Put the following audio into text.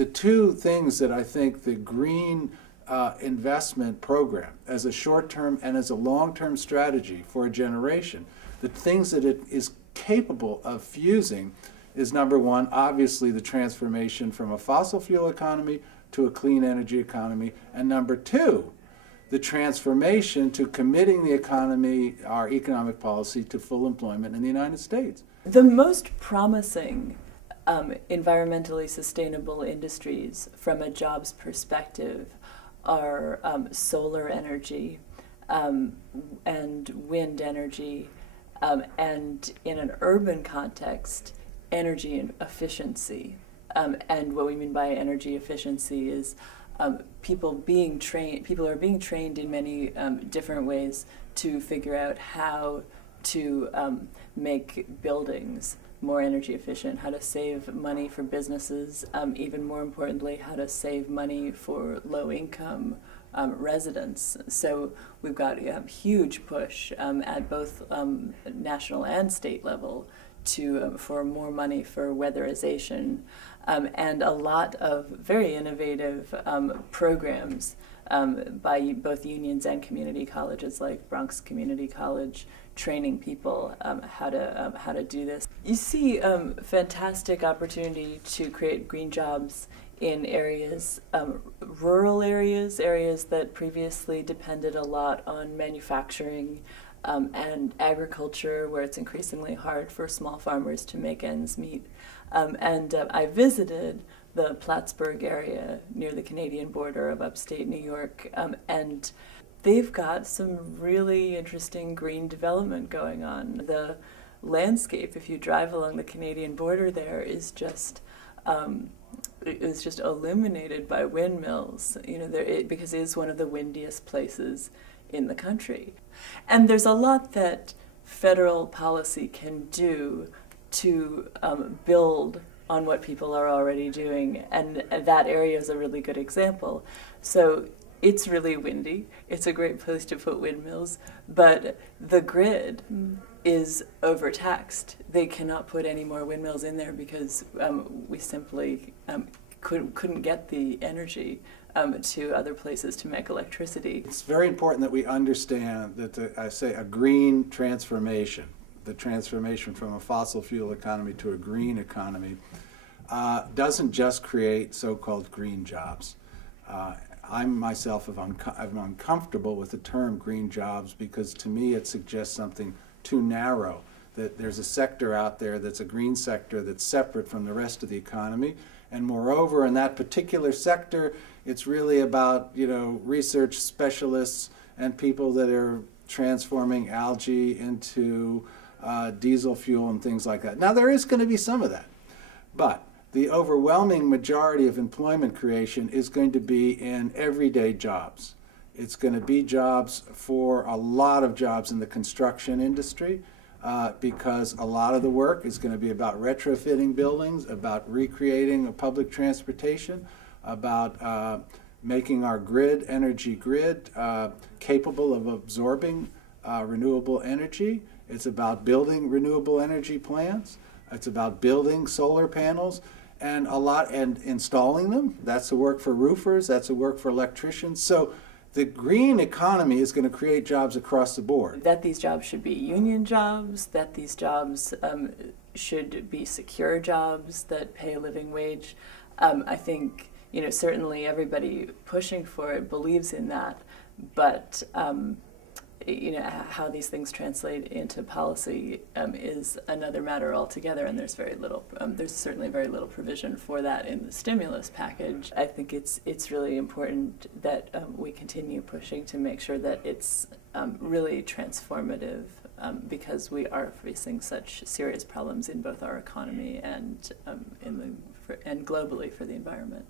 the two things that I think the green investment program, as a short-term and as a long-term strategy for a generation, the things that it is capable of fusing is, number one, obviously the transformation from a fossil fuel economy to a clean energy economy, and number two, the transformation to committing the economy, our economic policy, to full employment in the United States. The most promising environmentally sustainable industries from a jobs perspective are solar energy and wind energy, and in an urban context, energy efficiency. And what we mean by energy efficiency is people are being trained in many different ways to figure out how to make buildings more energy efficient, how to save money for businesses, even more importantly, how to save money for low-income residents. So we've got a huge push at both national and state level for more money for weatherization, and a lot of very innovative programs by both unions and community colleges like Bronx Community College, training people how to do this. You see fantastic opportunity to create green jobs in areas, rural areas that previously depended a lot on manufacturing and agriculture, where it's increasingly hard for small farmers to make ends meet. I visited the Plattsburgh area near the Canadian border of upstate New York, and they've got some really interesting green development going on. The landscape, if you drive along the Canadian border there, is just illuminated by windmills. You know, because it is one of the windiest places in the country. And there's a lot that federal policy can do to build on what people are already doing, and that area is a really good example. So it's really windy, it's a great place to put windmills, but the grid is overtaxed. They cannot put any more windmills in there because we simply couldn't get the energy to other places to make electricity. It's very important that we understand that I say a green transformation, the transformation from a fossil fuel economy to a green economy, doesn't just create so-called green jobs. I myself am uncomfortable with the term green jobs because to me it suggests something too narrow, that there's a sector out there that's a green sector that's separate from the rest of the economy, and moreover in that particular sector it's really about, you know, research specialists and people that are transforming algae into diesel fuel and things like that. Now there is going to be some of that, but the overwhelming majority of employment creation is going to be in everyday jobs. It's going to be jobs for a lot of jobs in the construction industry because a lot of the work is going to be about retrofitting buildings, about recreating a public transportation, about making our energy grid capable of absorbing renewable energy. It's about building renewable energy plants. It's about building solar panels. And installing them. That's the work for roofers, that's the work for electricians. So the green economy is going to create jobs across the board. That these jobs should be union jobs, that these jobs should be secure jobs that pay a living wage. I think, you know, certainly everybody pushing for it believes in that, but you know, how these things translate into policy is another matter altogether, and there's certainly very little provision for that in the stimulus package. I think it's really important that we continue pushing to make sure that it's really transformative because we are facing such serious problems in both our economy and globally for the environment.